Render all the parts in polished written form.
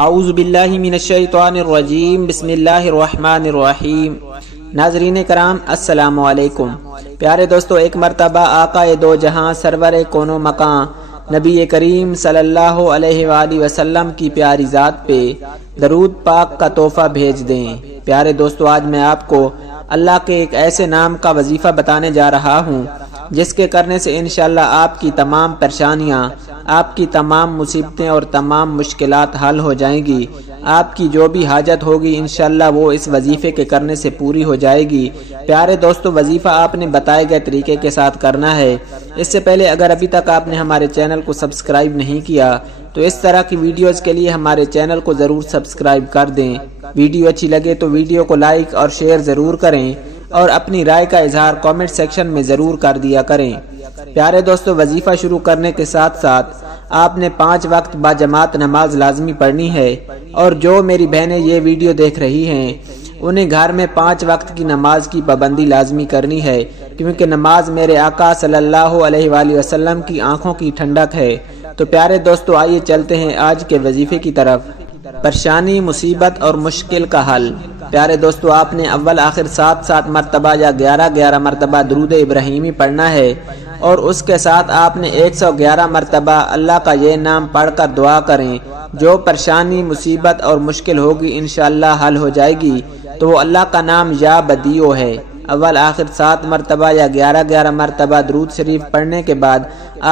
اعوذ باللہ من الشیطان الرجیم، بسم اللہ الرحمن الرحیم۔ ناظرین کرام السلام علیکم۔ پیارے دوستو، ایک مرتبہ آقا دو جہاں سرور کون و مکان نبی کریم صلی اللہ علیہ وآلہ وسلم کی پیاری ذات پہ درود پاک کا تحفہ بھیج دیں۔ پیارے دوستو، آج میں آپ کو اللہ کے ایک ایسے نام کا وظیفہ بتانے جا رہا ہوں جس کے کرنے سے انشاءاللہ آپ کی تمام پریشانیاں، آپ کی تمام مصیبتیں اور تمام مشکلات حل ہو جائیں گی۔ آپ کی جو بھی حاجت ہوگی انشاءاللہ وہ اس وظیفے کے کرنے سے پوری ہو جائے گی۔ پیارے دوستو، وظیفہ آپ نے بتائے گئے طریقے کے ساتھ کرنا ہے۔ اس سے پہلے اگر ابھی تک آپ نے ہمارے چینل کو سبسکرائب نہیں کیا تو اس طرح کی ویڈیوز کے لیے ہمارے چینل کو ضرور سبسکرائب کر دیں۔ ویڈیو اچھی لگے تو ویڈیو کو لائک اور شیئر ضرور کریں اور اپنی رائے کا اظہار کامنٹ سیکشن میں ضرور کر دیا کریں۔ پیارے دوستو، وظیفہ شروع کرنے کے ساتھ ساتھ آپ نے 5 وقت باجماعت نماز لازمی پڑھنی ہے، اور جو میری بہنیں یہ ویڈیو دیکھ رہی ہیں انہیں گھر میں 5 وقت کی نماز کی پابندی لازمی کرنی ہے، کیونکہ نماز میرے آقا صلی اللہ علیہ وآلہ وسلم کی آنکھوں کی ٹھنڈک ہے۔ تو پیارے دوستو، آئیے چلتے ہیں آج کے وظیفے کی طرف۔ پریشانی، مصیبت اور مشکل کا حل۔ پیارے دوستو، آپ نے اول آخر 7 مرتبہ یا 11 مرتبہ درود ابراہیمی پڑھنا ہے، اور اس کے ساتھ آپ نے 111 مرتبہ اللہ کا یہ نام پڑھ کر دعا کریں۔ جو پریشانی، مصیبت اور مشکل ہوگی انشاءاللہ حل ہو جائے گی۔ تو وہ اللہ کا نام یا بدیع ہے۔ اول آخر 7 مرتبہ یا 11 مرتبہ درود شریف پڑھنے کے بعد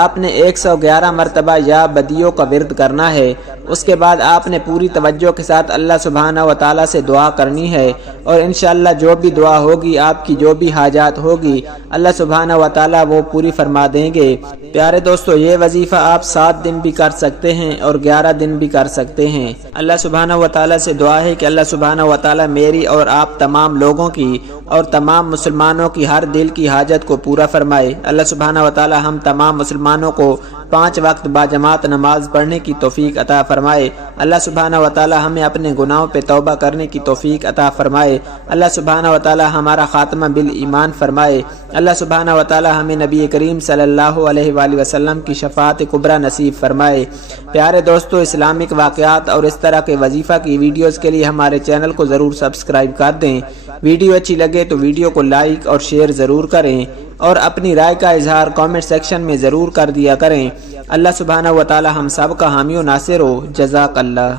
آپ نے 111 مرتبہ یا بدیع کا ورد کرنا ہے۔ اس کے بعد آپ نے پوری توجہ کے ساتھ اللہ سبحانہ و تعالیٰ سے دعا کرنی ہے، اور انشاءاللہ جو بھی دعا ہوگی، آپ کی جو بھی حاجات ہوگی، اللہ سبحانہ و تعالیٰ وہ پوری فرما دیں گے۔ پیارے دوستو، یہ وظیفہ آپ 7 دن بھی کر سکتے ہیں اور 11 دن بھی کر سکتے ہیں۔ اللہ سبحانہ و تعالیٰ سے دعا ہے کہ اللہ سبحانہ و تعالیٰ میری اور آپ تمام لوگوں کی اور تمام مسلمانوں کی ہر دل کی حاجت کو پورا فرمائے۔ اللہ سبحانہ و تعالیٰ ہم تمام مسلمانوں کو 5 وقت باجماعت نماز پڑھنے کی توفیق عطا فرمائے۔ اللہ سبحانہ و تعالیٰ ہمیں اپنے گناہوں پہ توبہ کرنے کی توفیق عطا فرمائے۔ اللہ سبحانہ و تعالیٰ ہمارا خاتمہ بالایمان فرمائے۔ اللہ سبحانہ و تعالیٰ ہمیں نبی کریم صلی اللہ علیہ وآلہ وسلم کی شفاعت کبریٰ نصیب فرمائے۔ پیارے دوستو، اسلامک واقعات اور اس طرح کے وظیفہ کی ویڈیوز کے لیے ہمارے چینل کو ضرور سبسکرائب کر دیں۔ ویڈیو اچھی لگے تو ویڈیو کو لائک اور شیئر ضرور کریں، اور اپنی رائے کا اظہار کامنٹ سیکشن میں ضرور کر دیا کریں۔ اللہ سبحانہ و تعالی ہم سب کا حامی و ناصر ہو۔ جزاک اللہ۔